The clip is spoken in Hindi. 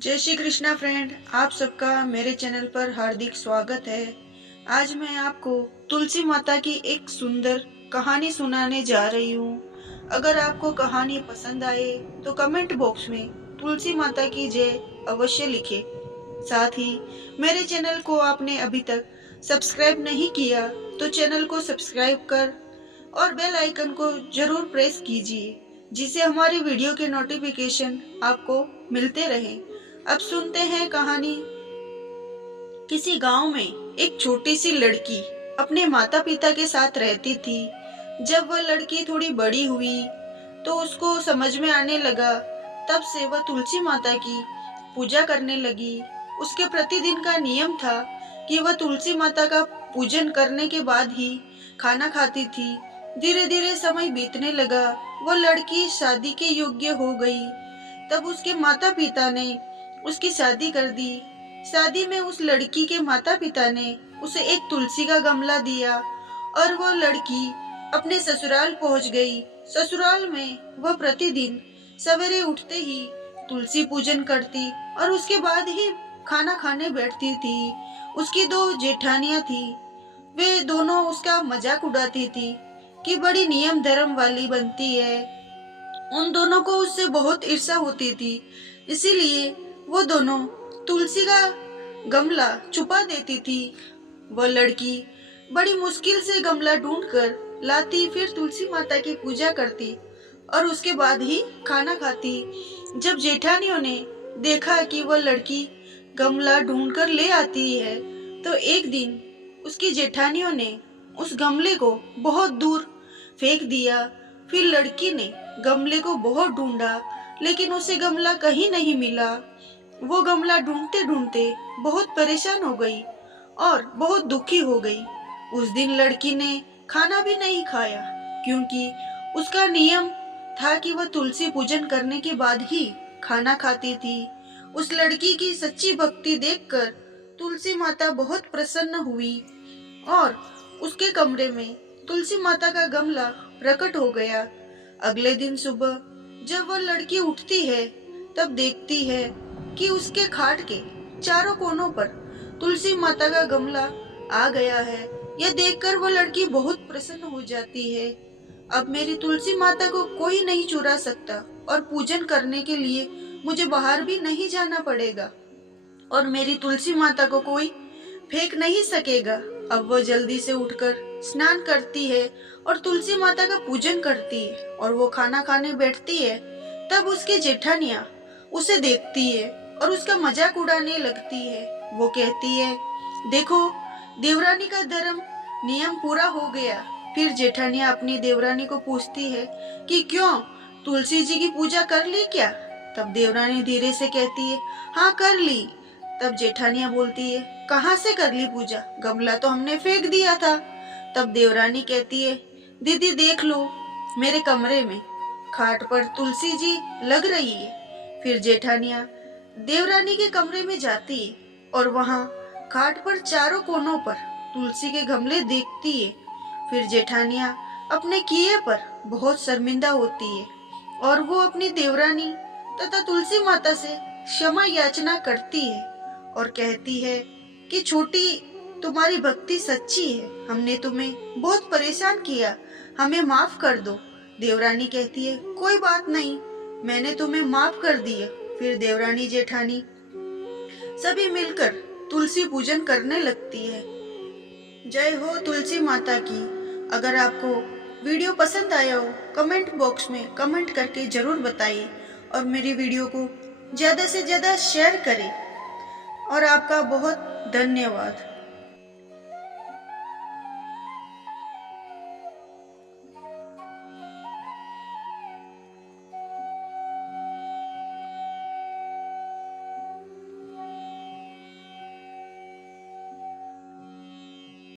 जय श्री कृष्णा फ्रेंड, आप सबका मेरे चैनल पर हार्दिक स्वागत है। आज मैं आपको तुलसी माता की एक सुंदर कहानी सुनाने जा रही हूँ। अगर आपको कहानी पसंद आए तो कमेंट बॉक्स में तुलसी माता की जय अवश्य लिखें। साथ ही मेरे चैनल को आपने अभी तक सब्सक्राइब नहीं किया तो चैनल को सब्सक्राइब कर और बेल आइकन को जरूर प्रेस कीजिए, जिससे हमारी वीडियो के नोटिफिकेशन आपको मिलते रहें। अब सुनते हैं कहानी। किसी गांव में एक छोटी सी लड़की अपने माता पिता के साथ रहती थी। जब वह लड़की थोड़ी बड़ी हुई तो उसको समझ में आने लगा। तब से वह तुलसी माता की पूजा करने लगी। उसके प्रतिदिन का नियम था कि वह तुलसी माता का पूजन करने के बाद ही खाना खाती थी। धीरे धीरे समय बीतने लगा। वह लड़की शादी के योग्य हो गई। तब उसके माता पिता ने उसकी शादी कर दी। शादी में उस लड़की के माता पिता ने उसे एक तुलसी का गमला दिया और वह लड़की अपने ससुराल पहुंच गई। ससुराल में वह प्रतिदिन सवेरे उठते ही तुलसी पूजन करती और उसके बाद ही खाना खाने बैठती थी। उसकी दो जेठानियां थी। वे दोनों उसका मजाक उड़ाती थी कि बड़ी नियम धर्म वाली बनती है। उन दोनों को उससे बहुत ईर्ष्या होती थी, इसीलिए वो दोनों तुलसी का गमला छुपा देती थी। वह लड़की बड़ी मुश्किल से गमला ढूंढकर लाती, फिर तुलसी माता की पूजा करती और उसके बाद ही खाना खाती। जब जेठानियों ने देखा कि वह लड़की गमला ढूंढकर ले आती है तो एक दिन उसकी जेठानियों ने उस गमले को बहुत दूर फेंक दिया। फिर लड़की ने गमले को बहुत ढूंढा, लेकिन उसे गमला कहीं नहीं मिला। वो गमला ढूंढते ढूंढते बहुत परेशान हो गई और बहुत दुखी हो गई। उस दिन लड़की ने खाना भी नहीं खाया, क्योंकि उसका नियम था कि वह तुलसी पूजन करने के बाद ही खाना खाती थी। उस लड़की की सच्ची भक्ति देखकर तुलसी माता बहुत प्रसन्न हुई और उसके कमरे में तुलसी माता का गमला प्रकट हो गया। अगले दिन सुबह जब वह लड़की उठती है तब देखती है कि उसके खाट के चारों कोनों पर तुलसी माता का गमला आ गया है। यह देखकर वह लड़की बहुत प्रसन्न हो जाती है। अब मेरी तुलसी माता को कोई नहीं चुरा सकता और पूजन करने के लिए मुझे बाहर भी नहीं जाना पड़ेगा और मेरी तुलसी माता को कोई फेंक नहीं सकेगा। अब वह जल्दी से उठकर स्नान करती है और तुलसी माता का पूजन करती है और वो खाना खाने बैठती है। तब उसकी जेठानियां उसे देखती है और उसका मजाक उड़ाने लगती है। वो कहती है, देखो देवरानी का धर्म नियम पूरा हो गया। फिर जेठानियां अपनी देवरानी को पूछती है कि क्यों, तुलसी जी की पूजा कर ली क्या? तब देवरानी धीरे से कहती है, हाँ कर ली। तब जेठानियां बोलती है, कहाँ से कर ली पूजा? गमला तो हमने फेंक दिया था। तब देवरानी कहती है, दीदी देख लो, मेरे कमरे में खाट पर तुलसी जी लग रही है। फिर जेठानियां देवरानी के कमरे में जाती है और वहां खाट पर चारों कोनों पर तुलसी के गमले देखती है। फिर जेठानियां अपने किए पर बहुत शर्मिंदा होती है और वो अपनी देवरानी तथा तुलसी माता से क्षमा याचना करती है और कहती है कि छोटी, तुम्हारी भक्ति सच्ची है, हमने तुम्हें बहुत परेशान किया, हमें माफ कर दो। देवरानी कहती है, कोई बात नहीं, मैंने तुम्हें माफ कर दिया। फिर देवरानी जेठानी सभी मिलकर तुलसी पूजन करने लगती है। जय हो तुलसी माता की। अगर आपको वीडियो पसंद आया हो कमेंट बॉक्स में कमेंट करके जरूर बताइए और मेरी वीडियो को ज्यादा से ज्यादा शेयर करें। और आपका बहुत धन्यवाद।